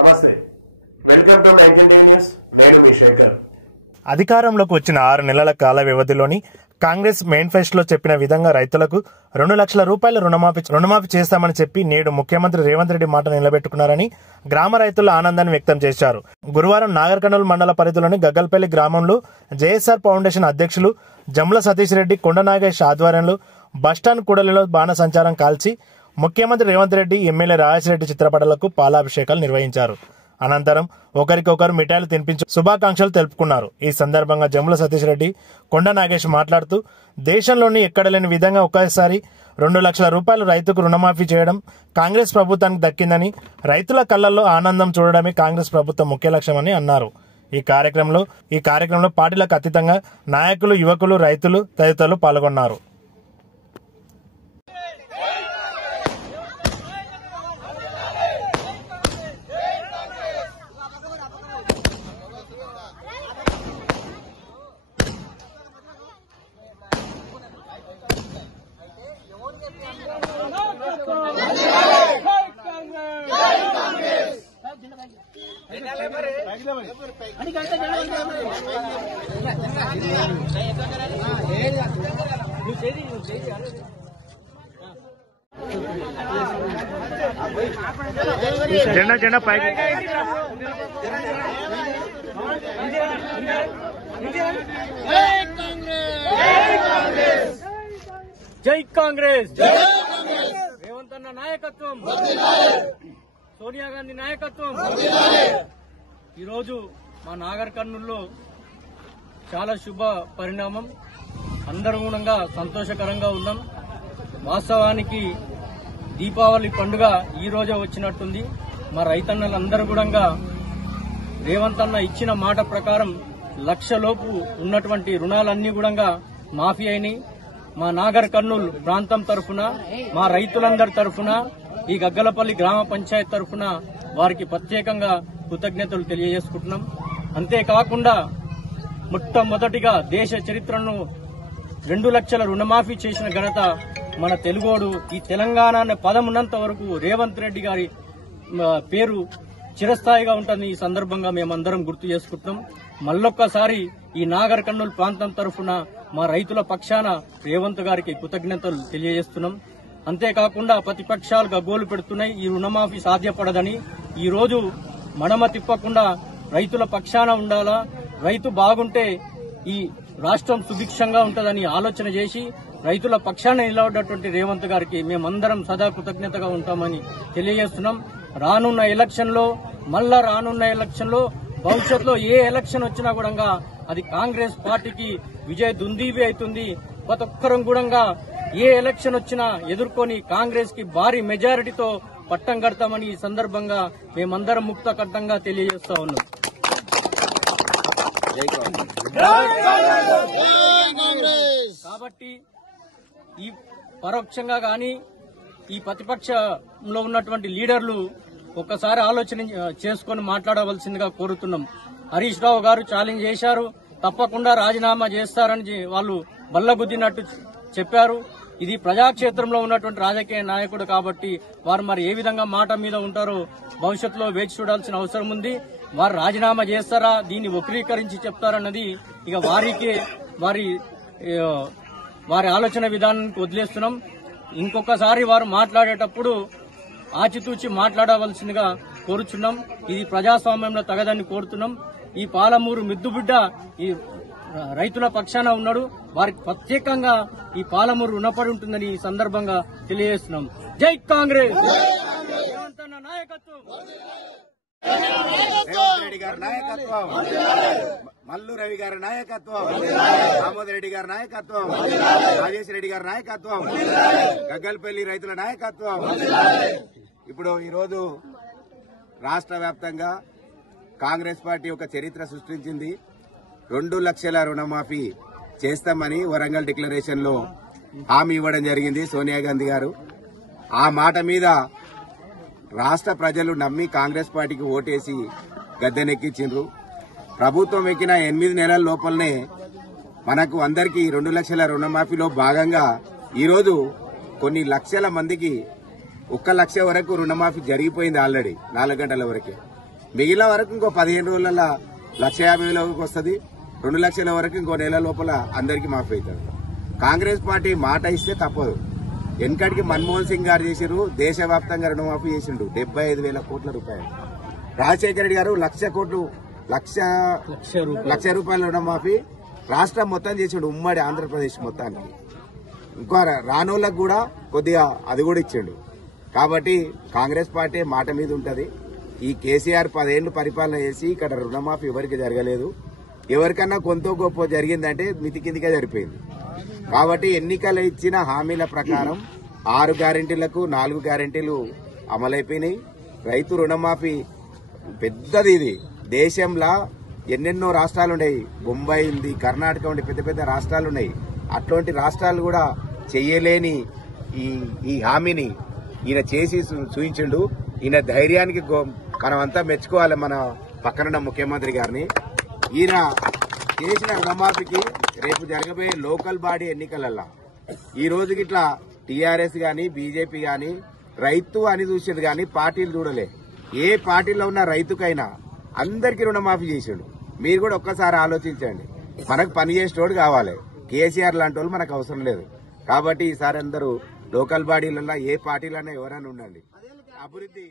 నమస్తే, welcome to 19 news. నేను మీ శేఖర్. అధికారంలోకి వచ్చిన 6 నెలల కాల వ్యవధిలోని కాంగ్రెస్ మేనిఫెస్టోలో చెప్పిన విధంగా రైతులకు 2 లక్షల రూపాయల రుణమాఫీ చేస్తామని చెప్పి నేడు ముఖ్యమంత్రి రేవంత్ రెడ్డి మాట నిలబెట్టుకున్నారని గ్రామ రైతులు ఆనందాన్ని వ్యక్తం చేశారు. గురువారం నాగర్ కర్నూలు మండల పరిధిలోని గగ్గల్పల్లి గ్రామంలో జేఎస్ఆర్ ఫౌండేషన్ అధ్యక్షులు జమ్ల సతీష్ రెడ్డి, కొండ నాగేష్ ఆధ్వర్యంలో బస్టాండ్ కూడలిలో బాణ సంచారం కాల్చి ముఖ్యమంత్రి రేవంత్ రెడ్డి, ఎమ్మెల్యే రాజశేఖర్ చిత్రపటాలకు పాలాభిషేకాలు నిర్వహించారు. అనంతరం ఒకరికొకరు మిఠాయిలు తినిపించి శుభాకాంక్షలు తెలుపుకున్నారు. ఈ సందర్భంగా జమ్ముల సతీష్ రెడ్డి, కొండ నాగేష్ మాట్లాడుతూ దేశంలోని ఎక్కడ లేని విధంగా ఒకేసారి 2 లక్షల రూపాయలు రైతుకు రుణమాఫీ చేయడం కాంగ్రెస్ ప్రభుత్వానికి దక్కిందని, రైతుల కళ్లలో ఆనందం చూడడమే కాంగ్రెస్ ప్రభుత్వం ముఖ్య లక్ష్యమని అన్నారు. ఈ కార్యక్రమంలో పార్టీలకు అతీతంగా నాయకులు, యువకులు, రైతులు తదితరులు పాల్గొన్నారు. జెండా పైకి. జై కాంగ్రెస్, రేవంత్ అన్న నాయకత్వం, సోనియా గాంధీ నాయకత్వం. ఈరోజు మా నాగర్ కర్నూలులో చాలా శుభ పరిణామం. అందరం కూడా సంతోషకరంగా ఉన్నాం. వాస్తవానికి దీపావళి పండుగ ఈ రోజే వచ్చినట్టుంది. మా రైతన్నలందరూ కూడా రేవంత్ అన్న ఇచ్చిన మాట ప్రకారం 1 లక్షలోపు ఉన్నటువంటి రుణాలన్నీ కూడా మాఫీ అయినాయి. మా నాగర్ కర్నూలు ప్రాంతం తరఫున, మా రైతులందరి తరఫున, ఈ గగ్గలపల్లి గ్రామ పంచాయత్ తరఫున వారికి ప్రత్యేకంగా కృతజ్ఞతలు తెలియజేసుకుంటున్నాం. అంతేకాకుండా మొట్టమొదటిగా దేశ చరిత్రను 2 లక్షల రుణమాఫీ చేసిన ఘనత మన తెలుగోడు. ఈ తెలంగాణ అనే పదం ఉన్నంత వరకు రేవంత్ రెడ్డి గారి పేరు చిరస్థాయిగా ఉంటుంది. ఈ సందర్భంగా మేమందరం గుర్తు చేసుకుంటున్నాం. మళ్ళొక్కసారి ఈ నాగర్ కర్నూలు ప్రాంతం తరఫున మా రైతుల పక్షాన రేవంత్ గారికి కృతజ్ఞతలు తెలియజేస్తున్నాం. అంతేకాకుండా ప్రతిపక్షాలు గగ్గోలు పెడుతున్నాయి, ఈ రుణమాఫీ సాధ్యపడదని. ఈ రోజు మడమ తిప్పకుండా రైతుల పక్షాన ఉండాలా, రైతు బాగుంటే ఈ రాష్ట్రం సుభిక్షంగా ఉంటుందని ఆలోచన చేసి రైతుల పక్షాన నిలబడ్డటువంటి రేవంత్ గారికి మేమందరం సదా కృతజ్ఞతగా ఉంటామని తెలియజేస్తున్నాం. రానున్న ఎలక్షన్లో భవిష్యత్తులో ఏ ఎలక్షన్ వచ్చినా కూడా అది కాంగ్రెస్ పార్టీకి విజయ దుందీవి అవుతుంది. ప్రతి ఒక్కరం కూడా ఏ ఎలక్షన్ వచ్చినా ఎదుర్కొని కాంగ్రెస్ కి భారీ మెజారిటీతో పట్టం కడతామని ఈ సందర్భంగా మేమందరం ముక్త కట్టంగా తెలియజేస్తా ఉన్నాం. కాబట్టి ఈ పరోక్షంగా గాని ఈ ప్రతిపక్షంలో ఉన్నటువంటి లీడర్లు ఒక్కసారి ఆలోచన చేసుకుని మాట్లాడవలసిందిగా కోరుతున్నాం. హరీష్ రావు గారు ఛాలెంజ్ చేశారు, తప్పకుండా రాజీనామా చేస్తారని వాళ్ళు బల్లగుద్దినట్టు చెప్పారు. ఇది ప్రజాక్షేత్రంలో ఉన్నటువంటి రాజకీయ నాయకుడు కాబట్టి వారు మరి ఏ విధంగా మాట మీద ఉంటారో భవిష్యత్తులో వేచి చూడాల్సిన అవసరం ఉంది. వారు రాజీనామా చేస్తారా, దీన్ని వక్రీకరించి చెప్తారన్నది ఇక వారి ఆలోచన విధానానికి వదిలేస్తున్నాం. ఇంకొకసారి వారు మాట్లాడేటప్పుడు ఆచితూచి మాట్లాడవలసిందిగా కోరుచున్నాం. ఇది ప్రజాస్వామ్యంలో తగదని కోరుతున్నాం. ఈ పాలమూరు మిద్దుబిడ్డ ఈ రైతుల పక్షాన ఉన్నాడు, వారికి ప్రత్యేకంగా ఈ పాలమూరు రుణపడి ఉంటుందని ఈ సందర్భంగా తెలియజేస్తున్నాం. జై కాంగ్రెస్, రేవంత్ అన్న నాయకత్వం, రేవంత్ రెడ్డి గారి నాయకత్వం, మల్లు రవి గారి నాయకత్వం, దామోదర్ రెడ్డి గారి నాయకత్వం, రాజేష్ రెడ్డి గారి నాయకత్వం, గగ్గల్పల్లి రైతుల నాయకత్వం. ఇప్పుడు ఈరోజు రాష్ట్ర వ్యాప్తంగా కాంగ్రెస్ పార్టీ ఒక చరిత్ర సృష్టించింది. 2 లక్షల రుణమాఫీ చేస్తామని వరంగల్ డిక్లరేషన్ లో హామీ ఇవ్వడం జరిగింది సోనియా గాంధీ గారు. ఆ మాట మీద రాష్ట్ర ప్రజలు నమ్మి కాంగ్రెస్ పార్టీకి ఓటేసి గద్దెనెక్కించిండ్రు. ప్రభుత్వం ఎక్కిన 8 నెలల లోపలనే మనకు అందరికీ 2 లక్షల రుణమాఫీలో భాగంగా ఈరోజు కొన్ని లక్షల మందికి 1 లక్ష వరకు రుణమాఫీ జరిగిపోయింది. ఆల్రెడీ 4 గంటల వరకే. మిగిలిన వరకు ఇంకో 15 రోజుల 1,50,000 వస్తుంది. 2 లక్షల వరకు ఇంకో నెల లోపల అందరికీ మాఫీ అవుతుంది. కాంగ్రెస్ పార్టీ మాట ఇస్తే తప్పదు. వెనకటికి మన్మోహన్ సింగ్ గారు చేసిరు, దేశవ్యాప్తంగా రుణమాఫీ చేసిండు 75,000 కోట్ల రూపాయలు. రాజశేఖర రెడ్డి గారు లక్ష రూపాయల రుణమాఫీ రాష్ట్రం మొత్తం చేసిండు, ఉమ్మడి ఆంధ్రప్రదేశ్ మొత్తానికి. ఇంకో రానోళ్ళకు కూడా కొద్దిగా అది కూడా ఇచ్చిండు. కాబట్టి కాంగ్రెస్ పార్టీ మాట మీద ఉంటది. ఈ కేసీఆర్ 10 ఏళ్లు పరిపాలన చేసి ఇక్కడ రుణమాఫీ ఎవరికి జరగలేదు. ఎవరికన్నా కొంత గొప్ప జరిగిందంటే మితి కిందికే జరిపోయింది. కాబట్టి ఎన్నికలు ఇచ్చిన హామీల ప్రకారం 6 గ్యారెంటీలకు 4 గ్యారెంటీలు అమలైపోయినాయి. రైతు రుణమాఫీ పెద్దది. ఇది దేశంలో ఎన్నెన్నో రాష్ట్రాలు ఉన్నాయి. బొంబాయి ఉంది, కర్ణాటక ఉంది, పెద్ద పెద్ద రాష్ట్రాలు ఉన్నాయి. అట్లాంటి రాష్ట్రాలు కూడా చెయ్యలేని ఈ హామీని ఈయన చేసి చూపించిండు. ఈయన ధైర్యానికి మనమంతా మెచ్చుకోవాలి, మన పక్కనున్న ముఖ్యమంత్రి గారిని. ఈయన చేసిన రుణమాఫీకి రేపు జరగబోయే లోకల్ బాడీ ఎన్నికలల్లా ఈ రోజుకి ఇట్లా టీఆర్ఎస్ గాని బీజేపీ గాని రైతు అని చూసేది గాని పార్టీలు చూడలే. ఏ పార్టీలో ఉన్న రైతుకైనా అందరికీ రుణమాఫీ చేసాడు. మీరు కూడా ఒక్కసారి ఆలోచించండి. మనకు పని చేసేటోడు కావాలి. కేసీఆర్ లాంటి వాళ్ళు మనకు అవసరం లేదు. కాబట్టి ఈసారి అందరూ లోకల్ బాడీలలో ఏ పార్టీలన్నా ఎవరైనా ఉండండి. అభివృద్ధి